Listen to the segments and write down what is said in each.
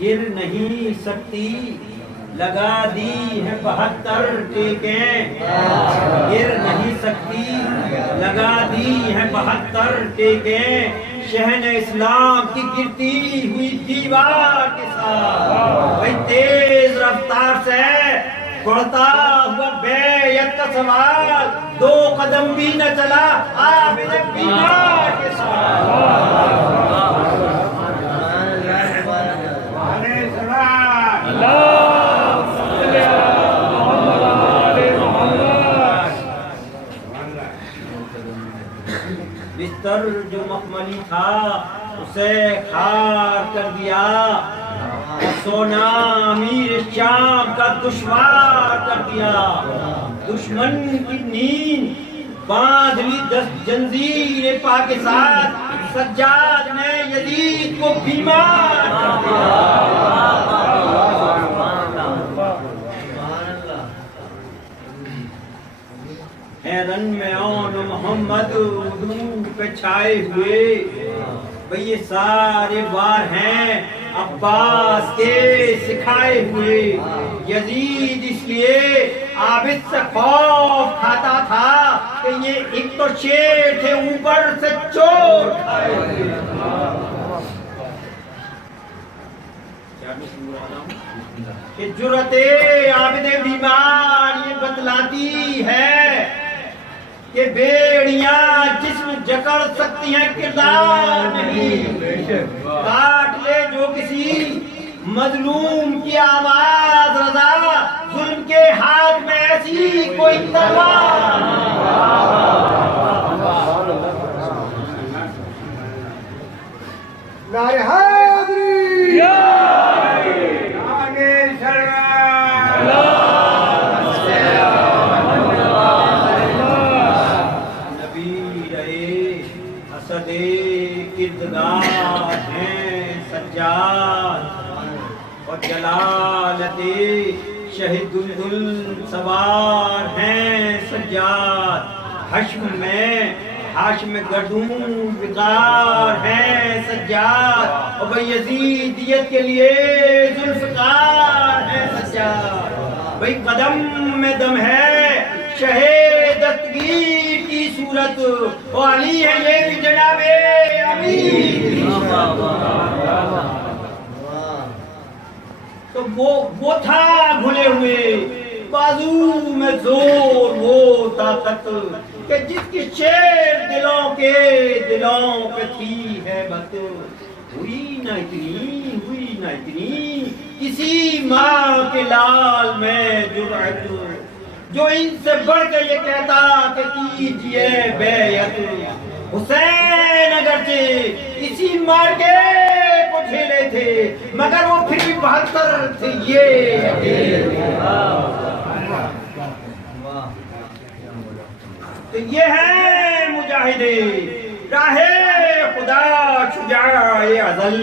گر نہیں سکتی لگا دی ہے 72 ٹیکیں، گر نہیں سکتی لگا دی ہے 72 ٹیکیں، شہن اسلام کی گرتی ہوئی دیوار کے ساتھ بھئی تیز رفتار سے بڑھتا ہوا بیعت کا سوال 2 قدم بھی نہ چلا عابد بیمار کے ساتھ۔ بستر جو مخملی تھا اسے خار کر دیا، سونا امیر شام کا دشوار کر دیا، دشمن کی نیند باندھ لی 10 جنزیر پا کے ساتھ، سجاد نے یزید کو بیمار کر دیا۔ رن میں آن محمد دور پہ چھائے ہوئے، بھئی یہ سارے وار ہیں عباس کے سکھائے ہوئے، یزید اس لیے عابد سے خوف کھاتا تھا کہ یہ ایک تو شیر تھے اوپر سے چور کھائے ہوئے۔ کہ جرت عابد بیمار یہ بتلاتی ہے کہ بیڑیاں جسم جکڑ سکتی ہیں کردار نہیں، کاٹ لے جو کسی مظلوم کی آواز رضا، ظلم کے ہاتھ میں ایسی کوئی تلوار نعرہ حیدری کردگار ہیں سجاد اور جلالت شہید الدل سوار ہیں سجاد، حشم میں حاشم گردون وقار ہیں سجاد، اور یزیدیت کے لیے ذوالفقار ہیں سجاد، بھئی قدم میں دم ہے شہید دستگیر کی صورت، وہ علی ہے یہ بھی جناب امیر، تو وہ تھا گھلے ہوئے بازو میں زور وہ طاقت کہ جس کی شیر دلوں پہ تھی ہے بت، ہوئی نہ اتنی کسی ماں کے لال میں جرأت، جو ان سے بڑھ کے یہ کہتا کہ کیجئے بیعت، حسین اگرچہ اسی مارکے کو جھیلے تھے مگر وہ پھر بھی 72 تھے یہ تو یہ ہے مجاہدے راہ خدا شجاع ازل،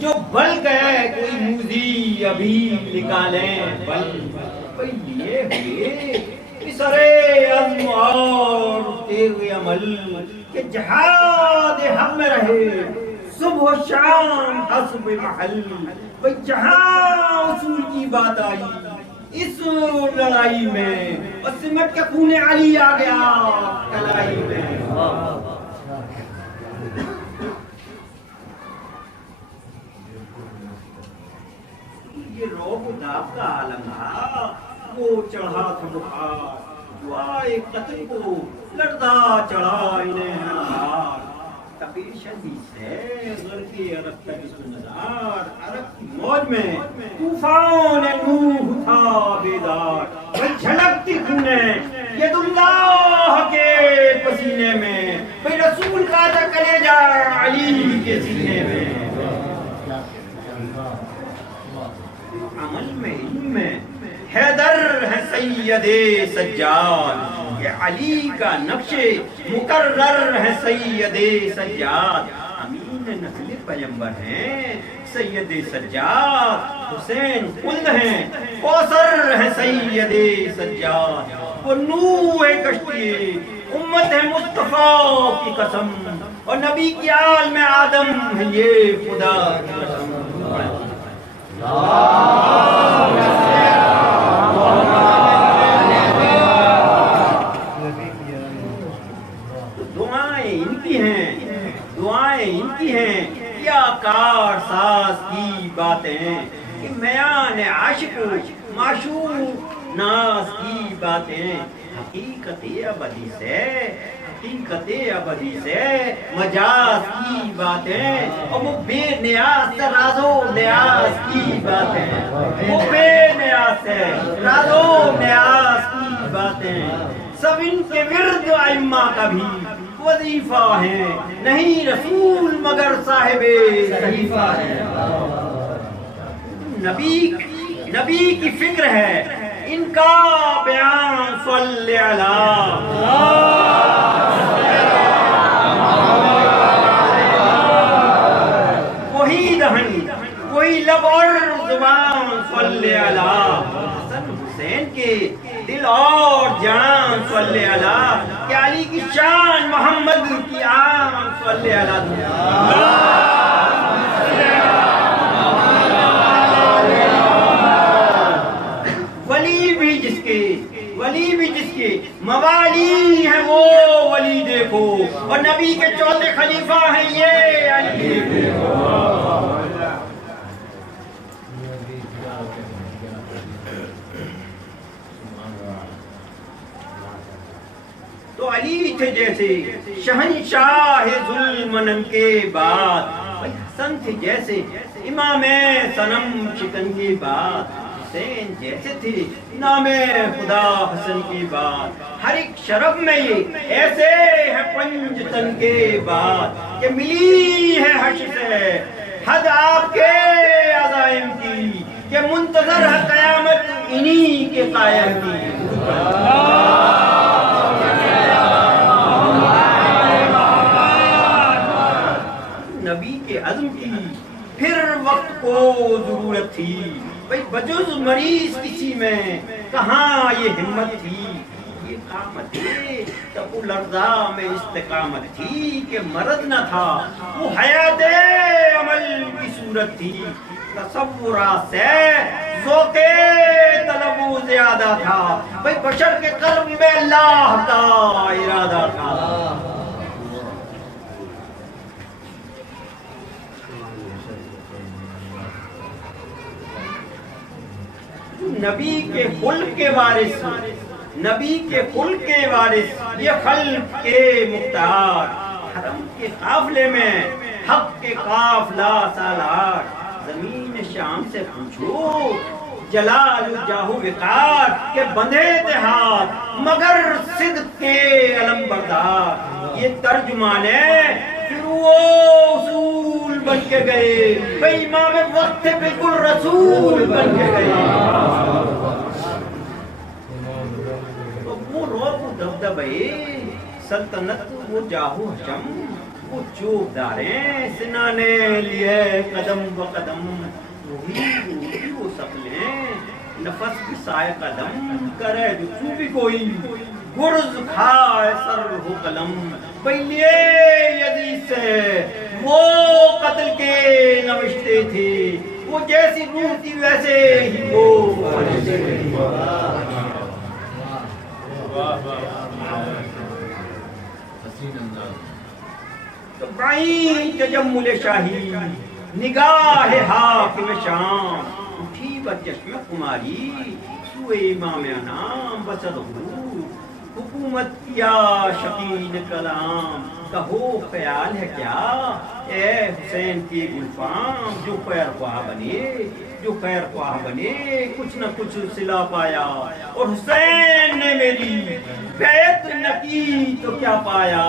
جو بل گئے کوئی موذی ابھی نکالیں بل، لیے ہوئے اسر عزم اور اٹھتے ہوئے عمل کہ جہاد ہم میں رہے صبح و شام حسب محل، بھئی جہاں اصول کی بات آئی اس لڑائی میں اور سمٹ کے خون علی آ گیا کلائی میں۔ یہ روب و داب کا عالم تھا، وہ چڑھا تھا بخار، جو آئے قتل کو لڑتا چڑھا انہیں ہنہار، تقیر شدید سے غرقی عرق تک سندار، عرق کی موج میں طوفان نوح تھا بیدار، وہ جھلکتی خونیں ید اللہ کے پسینے میں، بھئی رسول کا تھا کلیجہ علی کے سینے میں، عمل میں علم میں حیدر ہے سید سجاد، یہ علی کا نقش مقرر ہے سید سجاد، امین نسل پیغمبر ہیں سید سجاد، حسین خلد ہیں کوثر ہے سید سجاد، وہ نوح کشتی امت ہے مصطفیٰ کی قسم، اور نبی کی آل میں آدم ہے یہ خدا کی قسم۔ دعائیں ان کی ہیں، دعائیں ان کی ہیں، کیا کار ساز کی باتیں، کہ میان عاشق معشوق ناز کی باتیں، حقیقت ابدی سے، حقیقت ابدی سے مجاز کی باتیں، اور وہ بے نیاز سے راز و نیاز کی باتیں، وہ بے نیاز سے راز و نیاز کی باتیں، سب ان کے ورد ائمہ کا بھی وظیفہ ہے، نہیں رسول مگر صاحب صحیفہ ہے۔ نبی کی فکر ہے ان کا بیان، صلی اللہ وہی دہن وہی لب اور زبان، صلی اللہ حسن حسین کے دل اور جان، صلی اللہ کہ علی کی شان محمد کی آن، صلی اللہ ولی بھی جس کے موالی ہیں وہ ولی دیکھو، اور نبی کے چوتھے خلیفہ ہیں یہ علی دیکھو۔ تو علی تھے جیسے شہنشاہ ظلم کے بعد، حسن تھے جیسے امام صنم شکن کے بعد، حسین جیسے تھے نام خدا حسن کی بات، ہر ایک شرف میں یہ ایسے ہے پنجتن کے بعد، کہ ملی ہے حش سے حد آپ کے عزائم کی، کہ منتظر ہے قیامت انہی کے قائم کی۔ نبی کے عزم کی پھر وقت کو ضرورت تھی، بھئی بجز مریض کسی میں کہاں یہ ہمت تھی، یہ قامت تب الارضا میں استقامت تھی، کہ مرض نہ تھا وہ حیات عمل کی صورت تھی، تصورات سے ذوق طلب و زیادہ تھا، بھئی بشر کے قلب میں اللہ کا ارادہ تھا۔ نبی کے خلق کے وارث، نبی کے خلق کے وارث، یہ خلق کے مختار، حرم کے قافلے میں حق کے قافلہ سالار، زمین شام سے پوچھو جلال جاہ وقار، کہ بندھے تھے ہاتھ مگر صدق کے علم بردار، یہ ترجمان ہے پھر وہ اصول بن کے گئے، بھئی امام وقت تھے بالکل رسول بن کے گئے۔ تو وہ روب و دبدبے سلطنت، وہ جاہو حشم، وہ چوب داریں سنانے لیے قدم و قدم، وہی وہ سپلیں نفس کی سائے قدم، کرے جو چوبی کوئی گرز کھائے سر ہو قلم، پہلے یزید سے وہ قتل کے نوشتے تھے، وہ جیسی روح تھی ویسے ہی وہ فرشتے تھے۔ تو بعید تجمل شاہی نگاہ حاکم شام، اٹھی بچشم کماری سوئے امام انام بسد ہو، حکومت کیا شقین کلام، کہو خیال ہے کیا اے حسین کی گلفام، جو خیر خواہ بنے، جو خیر خواہ بنے کچھ نہ کچھ صلہ پایا، اور حسین نے میری بیعت نہ کی تو کیا پایا۔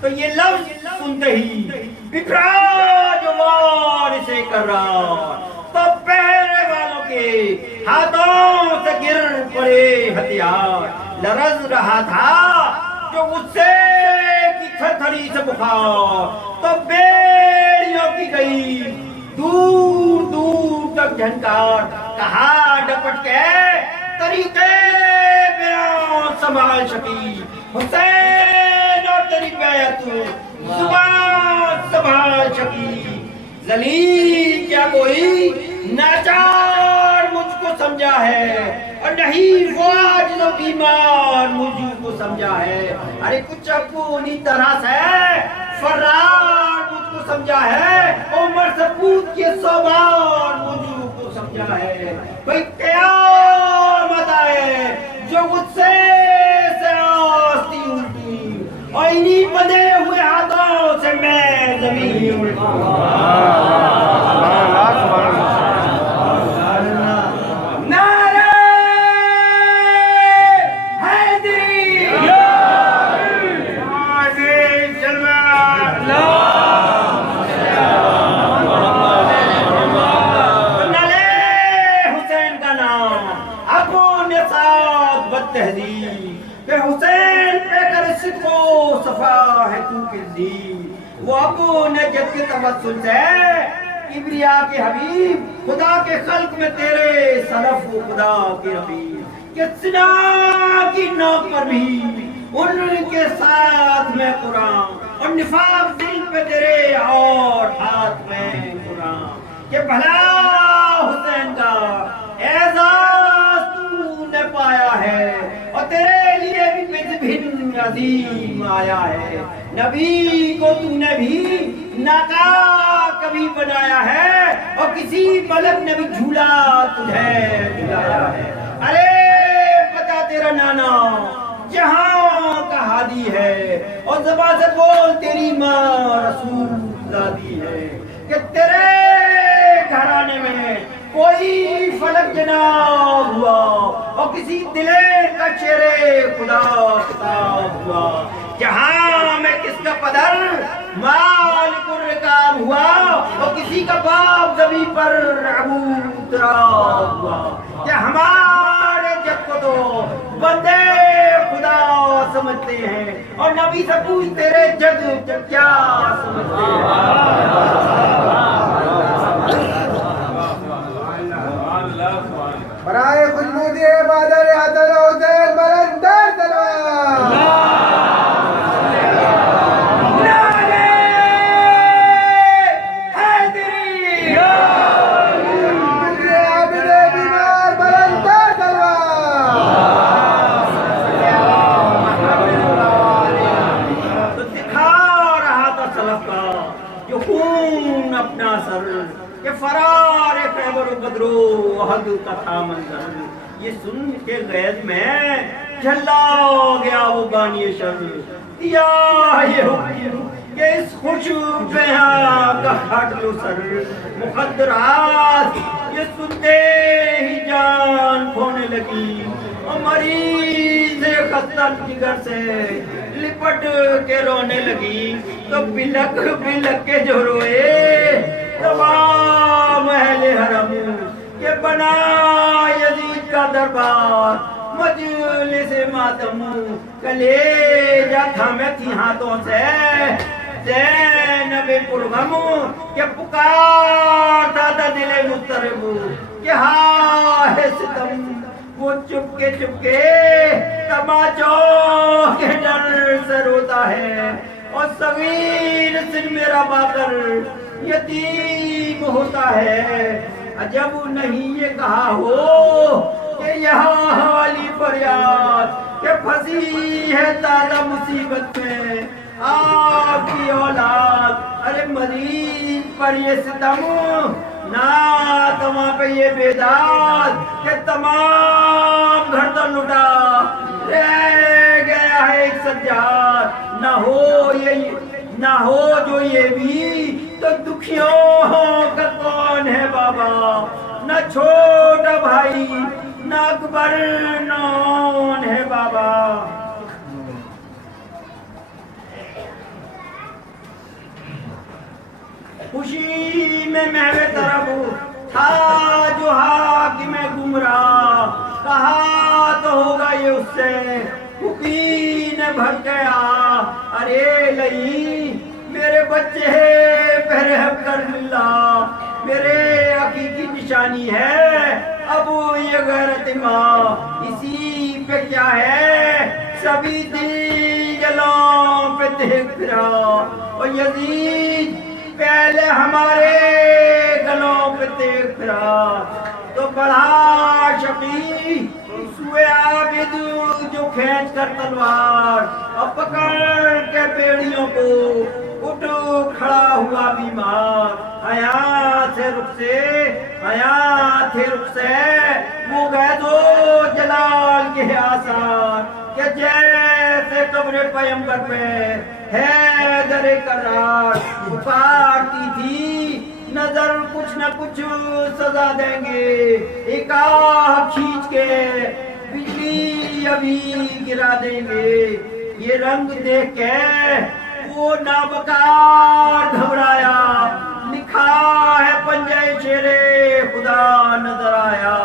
تو یہ لفظ سنتے ہی بکھرا جو وارث کرار، تو پہرے والوں کے ہاتھوں سے گر پڑے ہتھیار، لرز رہا تھا جو غصے کی تھرتھری سے بخار، تو بیڑیوں کی گئی دور دور تک جھنکار، کہا ڈپٹ کے طریقے بیان سنبھال شکی، حسین اور تیری بیعت زبان سنبھال شکی ذلیل کیا کوئی ناچار مجھ کو سمجھا ہے اور نہیں وہ عاجز و بیمار مجھ کو سمجھا ہے ارے کچھ اپنی طرح سے فرار مجھ کو سمجھا ہے عمر سے پوچھ کے 100 بار مجھ کو سمجھا ہے کوئی قیامت آئے جو غصے سے آستی الٹی اور انہی بندے ہوئے ہاتھوں سے میں زمین نعرہ حیدری حسین کا نام اپنے ساتھ بدتہذیب کہ حسین پہ کر صدق و صفا ہے تو کردی وہ اپنے جد کے توسل سے کبریا کے حبیب خدا کے خلق میں تیرے سلف و خدا کے رفیق کہ سنا کی نوک پر بھی ان کے ساتھ میں قرآن اور نفاق دل پہ تیرے اور ہاتھ میں قرآن کہ بھلا حسین کا اعزاز تو نے پایا ہے اور تیرے لیے بھی بن عظیم آیا ہے نبی کو تو نے بھی ناکا کبھی بنایا ہے اور کسی ملک نے بھی جھولا تجھے جھلایا ہے ارے بتا تیرا نانا جہاں کا ہادی ہے اور زبان سے بول تیری ماں رسول زادی ہے کہ تیرے گھرانے میں کوئی فلک جناب ہوا اور کسی دلے کا چہرے خدا خطاب ہوا جہاں میں کس کا پدر مالک الرکاب ہوا اور کسی کا باپ زمین پر ابو تراب ہوا کہ ہمارے جب کو تو بندے خدا سمجھتے ہیں اور نبی سے پوچھ تیرے جگ کیا سمجھتے ہیں برائے خودنودی بادر حضر حسین بلندر تلوار نعرہ حیدری عابد بیمار بلندر تلوار تو دکھا رہا تھا سلف کا جو خون اپنا سر کہ فرار خیبر و بدر و احد کا تھا منظر یہ سن کے غیظ میں جھلا گیا وہ بانی شر دیا یہ حکم کہ اس خوش بیاں کا ہٹ لو سر مخدرات یہ سنتے ہی جان کھونے لگی اور مریض خستہ جگر سے لپٹ کے رونے لگی تو بلک بلک کے جو روئے تمام اہل حرم کہ بنا یزید کا دربار مجلس ماتم کلیجہ تھامے تھی ہاتھوں سے زینب پرغم کہ پکارتا تھا دل مضطرب کہ ہاں ستم وہ چپ کے تماچوں کے ڈر سے روتا ہے اور صغیر سن میرا باقر یتیم ہوتا ہے عجب نہیں یہ کہا ہو کہ یہاں حالی فریاد کہ پھنسی ہے تازہ مصیبت میں آپ کی اولاد ارے مریض پر یہ ستم نہ تمام پہ یہ بیداد کہ تمام گھر تو لٹا رہ گیا ہے ایک سجاد نہ ہو جو یہ بھی تو دکھیوں کا کون ہے بابا نہ چھوٹا بھائی نہ اکبر نون ہے بابا خوشی میں محو طرف تھا جو حاکم گمراہ کہا تو ہوگا یہ اس سے خوبی نے بھر گیا ارے لئی میرے بچے پہرہب کر اللہ میرے حقیقی نشانی ہے اب یہ غیرت ماں اسی پہ کیا ہے سبھی دل دیکھ پھرا اور یزید پہلے ہمارے گلوں پہ دیکھ پھرا تو بڑھا شقی سوئے عابد جو کھینچ کر تلوار اور پکڑ کے بیڑیوں کو اٹھ کھڑا ہوا بیمار حیات سے رخ سے وہ گئے دو جلال کے آثار کہ جیسے قبر پیمبر پہ حیدر کرار پکارتی تھی نظر کچھ نہ کچھ سزا دیں گے ایک آہ کھینچ کے بجلی ابھی گرا دیں گے یہ رنگ دیکھ کے وہ نابکار گھبرایا لکھا ہے پنجے شیر خدا نظر آیا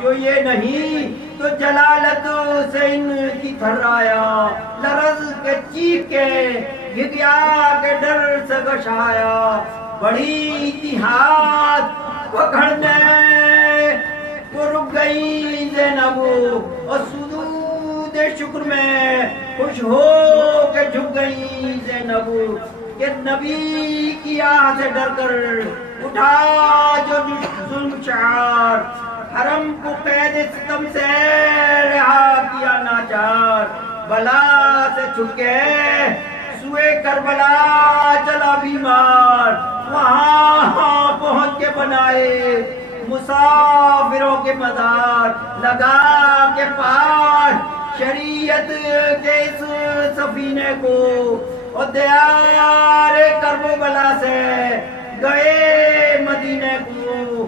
جو یہ نہیں تو جلالت سے ان کی تھرایا لرز کے چیخ کے گھگیا کے ڈر سے گشایا بڑی اتحاد پکڑنے وہ رک گئی زینب اور سجود شکر میں خوش ہو کے جھک گئی زینب کہ نبی کی آہ سے ڈر کر اٹھا جو ظلم شعار حرم کو قید ستم سے رہا کیا ناچار بلا سے چھکے سوئے کربلا چلا بیمار وہاں پہنچ کے بنائے مسافروں کے مزار لگا کے پار شریعت کے اس سفینے کو اور دیار کرب و بلا سے گئے مدینے کو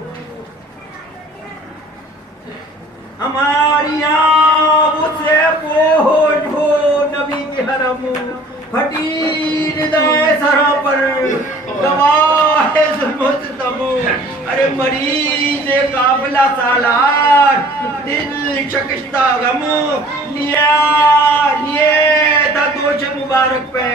ہماری آنکھ سے پوچھ ہو نبی کے حرم پھٹی ندائے سروں پر گواہ ظلم و ستم ارے مریض قافلہ سالار دل شکستہ غم لیے تھا دوش مبارک پہ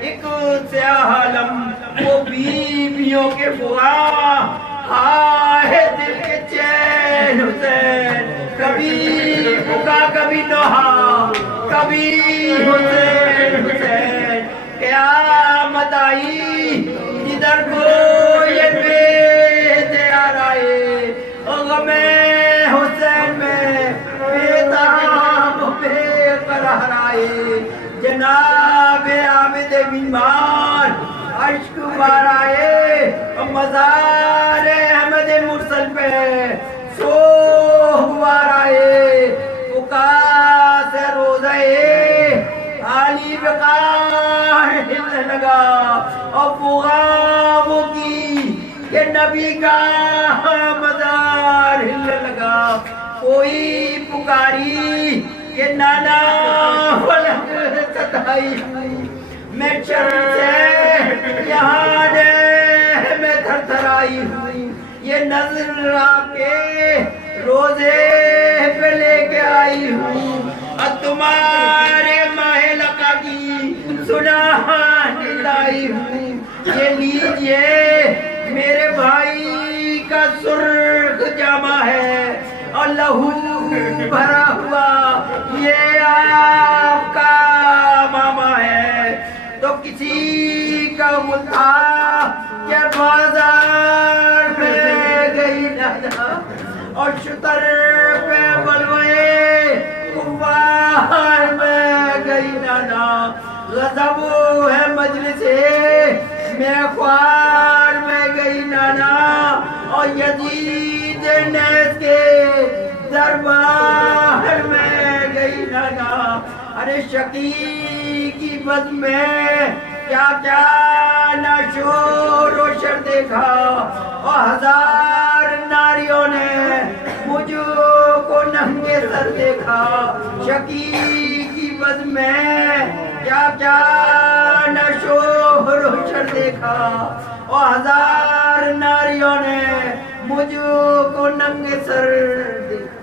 ایک سیاہ علم وہ بیویوں کے فغاں ہائے دل کے چین حسین کبھی بکا کبھی نوحہ کبھی حسین حسین قیامت آئی جدھر کو یہ بیدار آئے غم حسین میں بیتاب بے قرار آئے جناب عابد بیمار عشق بار آئے مزار احمد مرسل پہ سوہوار آئے اکاس روزے عالی بقار ہلنے لگا اور فغاموں کی کہ نبی کا مزار ہلنے لگا کوئی پکاری کہ نانا فلک ستائی میں شرم سے یہاں دے میں تھر تھر آئی ہوں یہ نظر آپ کے روزے پہ لے کے آئی ہوں اور تمہارے ماہ لقا کی سنانے لائی ہوں یہ لیجئے میرے بھائی کا سرخ جامہ ہے اور لہو بھرا ہوا یہ آپ کا ماما ہے تو کسی کا وہ تھا کہ بازار میں گئی نانا اور شتر پہ بلوئے کفار میں گئی نانا غضب ہے مجلس میں خوار میں گئی نانا اور یزید نیز کے دربار میں گئی نانا ارے شقی کی بد میں کیا کیا نہ شور و شر دیکھا اور ہزار ناریوں نے مجھ کو ننگے سر دیکھا شقی کی بد میں کیا کیا نہ شور و شر دیکھا اور ہزار ناریوں نے مجھ کو ننگے سر دیکھا